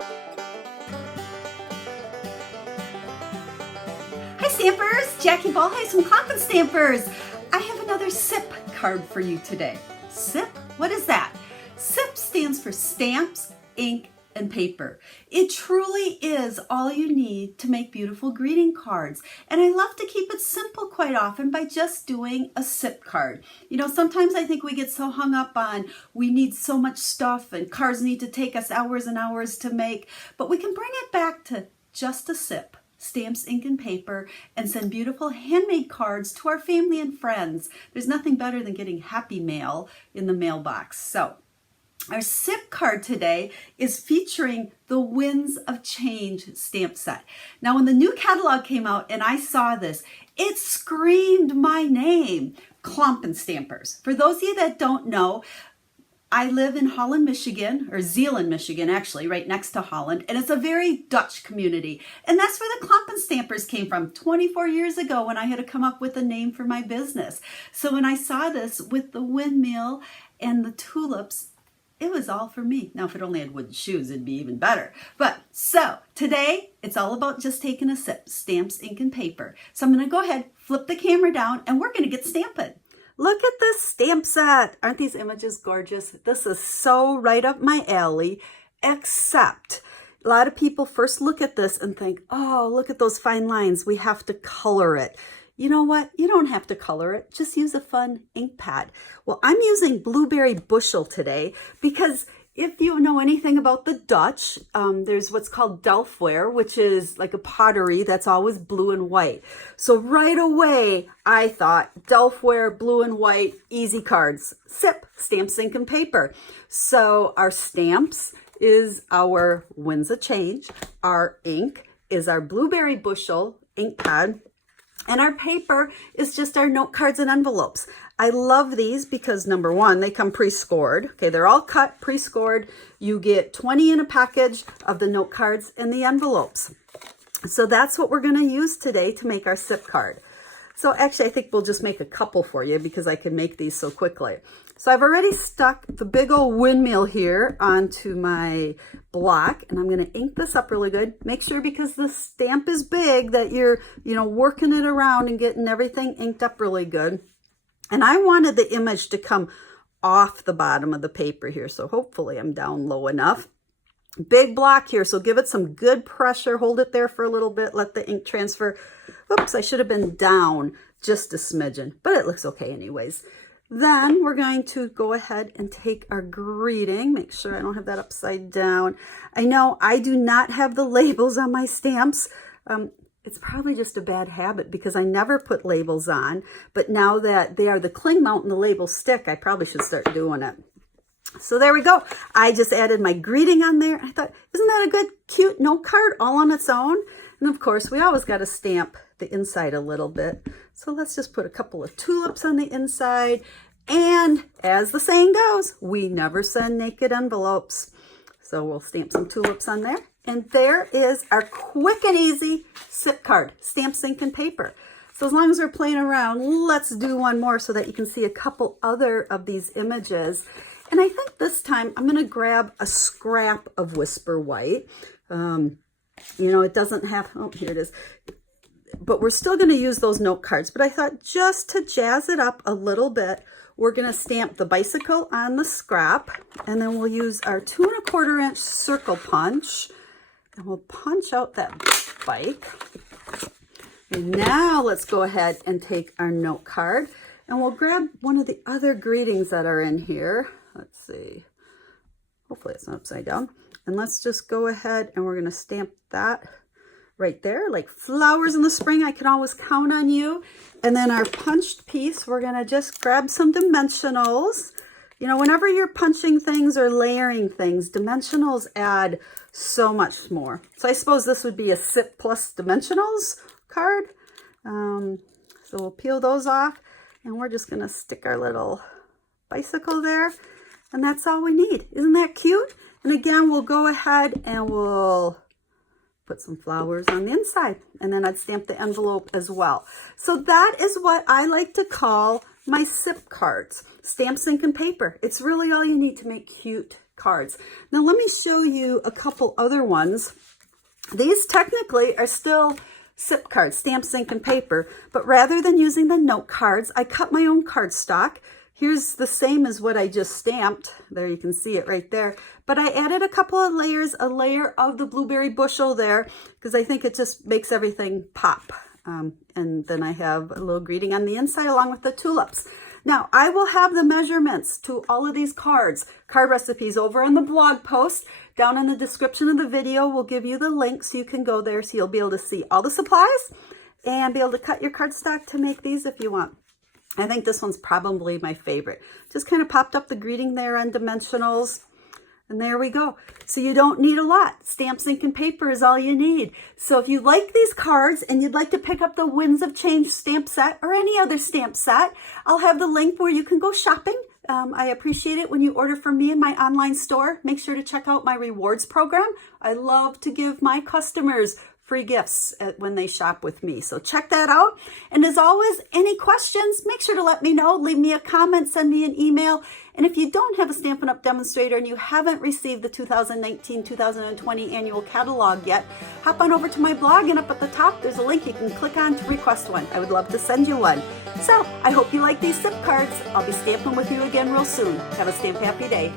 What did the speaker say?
Hi Stampers, Jackie Bolhuis from Klompen Stampers. I have another SIP card for you today. SIP? What is that? SIP stands for stamps, ink, and paper. It truly is all you need to make beautiful greeting cards. And I love to keep it simple quite often by just doing a SIP card. You know, sometimes I think we get so hung up on we need so much stuff and cards need to take us hours and hours to make, but we can bring it back to just a SIP. Stamps, ink, and paper, and send beautiful handmade cards to our family and friends. There's nothing better than getting happy mail in the mailbox. So our SIP card today is featuring the Winds of Change stamp set. Now, when the new catalog came out and I saw this, it screamed my name, Klompen Stampers. For those of you that don't know, I live in Holland, Michigan, or Zeeland, Michigan, actually, right next to Holland, and it's a very Dutch community. And that's where the Klompen Stampers came from 24 years ago when I had to come up with a name for my business. So when I saw this with the windmill and the tulips, it was all for me. Now, if it only had wooden shoes, it'd be even better. But so today, it's all about just taking a sip, stamps, ink, and paper. So I'm going to go ahead, flip the camera down, and we're going to get stamping. Look at this stamp set. Aren't these images gorgeous? This is so right up my alley, except a lot of people first look at this and think, oh, look at those fine lines. We have to color it. You know what? You don't have to color it. Just use a fun ink pad. Well, I'm using Blueberry Bushel today because if you know anything about the Dutch, there's what's called Delftware, which is like a pottery that's always blue and white. So right away, I thought Delftware, blue and white, easy cards. SIP, stamps, ink, and paper. So our stamps is our Winds of Change. Our ink is our Blueberry Bushel ink pad. And our paper is just our note cards and envelopes. I love these because number one, they come pre-scored. Okay, they're all cut, pre-scored. You get 20 in a package of the note cards and the envelopes. So that's what we're gonna use today to make our SIP card. So actually, I think we'll just make a couple for you because I can make these so quickly. So I've already stuck the big old windmill here onto my block, and I'm going to ink this up really good. Make sure, because the stamp is big, that you're, working it around and getting everything inked up really good. And I wanted the image to come off the bottom of the paper here, so hopefully I'm down low enough. Big block here, so give it some good pressure. Hold it there for a little bit. Let the ink transfer. Oops, I should have been down just a smidgen, but it looks okay anyways. Then we're going to go ahead and take our greeting. Make sure I don't have that upside down. I know I do not have the labels on my stamps. It's probably just a bad habit because I never put labels on, but now that they are the cling mount and the labels stick, I probably should start doing it. So there we go. I just added my greeting on there. I thought, isn't that a good, cute note card all on its own? And of course, we always got to stamp the inside a little bit. So let's just put a couple of tulips on the inside. And as the saying goes, we never send naked envelopes. So we'll stamp some tulips on there. And there is our quick and easy SIP card, stamps, ink, and paper. So as long as we're playing around, let's do one more so that you can see a couple other of these images. And I think this time I'm going to grab a scrap of Whisper White. It doesn't have, oh, here it is. But we're still going to use those note cards. But I thought just to jazz it up a little bit, we're going to stamp the bicycle on the scrap. And then we'll use our 2 1/4 inch circle punch. And we'll punch out that bike. And now let's go ahead and take our note card. And we'll grab one of the other greetings that are in here. Let's see. Hopefully it's not upside down. And let's just go ahead and we're going to stamp that right there, like flowers in the spring. I can always count on you. And then our punched piece, we're going to just grab some dimensionals. Whenever you're punching things or layering things, dimensionals add so much more. So I suppose this would be a SIP plus dimensionals card. So we'll peel those off and we're just going to stick our little bicycle there. And that's all we need. Isn't that cute? And again, we'll go ahead and we'll put some flowers on the inside. And then I'd stamp the envelope as well. So that is what I like to call my SIP cards. Stamps, ink, and paper. It's really all you need to make cute cards. Now let me show you a couple other ones. These technically are still SIP cards, stamps, ink, and paper, but rather than using the note cards, I cut my own cardstock. Here's the same as what I just stamped. There, you can see it right there. But I added a couple of layers, a layer of the blueberry bushel there, because I think it just makes everything pop. And then I have a little greeting on the inside along with the tulips. Now, I will have the measurements to all of these cards, card recipes over in the blog post. Down in the description of the video, we'll give you the link so you can go there so you'll be able to see all the supplies and be able to cut your cardstock to make these if you want. I think this one's probably my favorite. Just kind of popped up the greeting there on dimensionals. And there we go. So you don't need a lot. Stamps, ink, and paper is all you need. So if you like these cards and you'd like to pick up the Winds of Change stamp set or any other stamp set, I'll have the link where you can go shopping. I appreciate it when you order from me in my online store. Make sure to check out my rewards program. I love to give my customers free gifts when they shop with me. So check that out. And as always, any questions, make sure to let me know. Leave me a comment, send me an email. And if you don't have a Stampin' Up! Demonstrator and you haven't received the 2019-2020 annual catalog yet, hop on over to my blog, and up at the top, there's a link you can click on to request one. I would love to send you one. So I hope you like these SIP cards. I'll be stamping with you again real soon. Have a stamp happy day.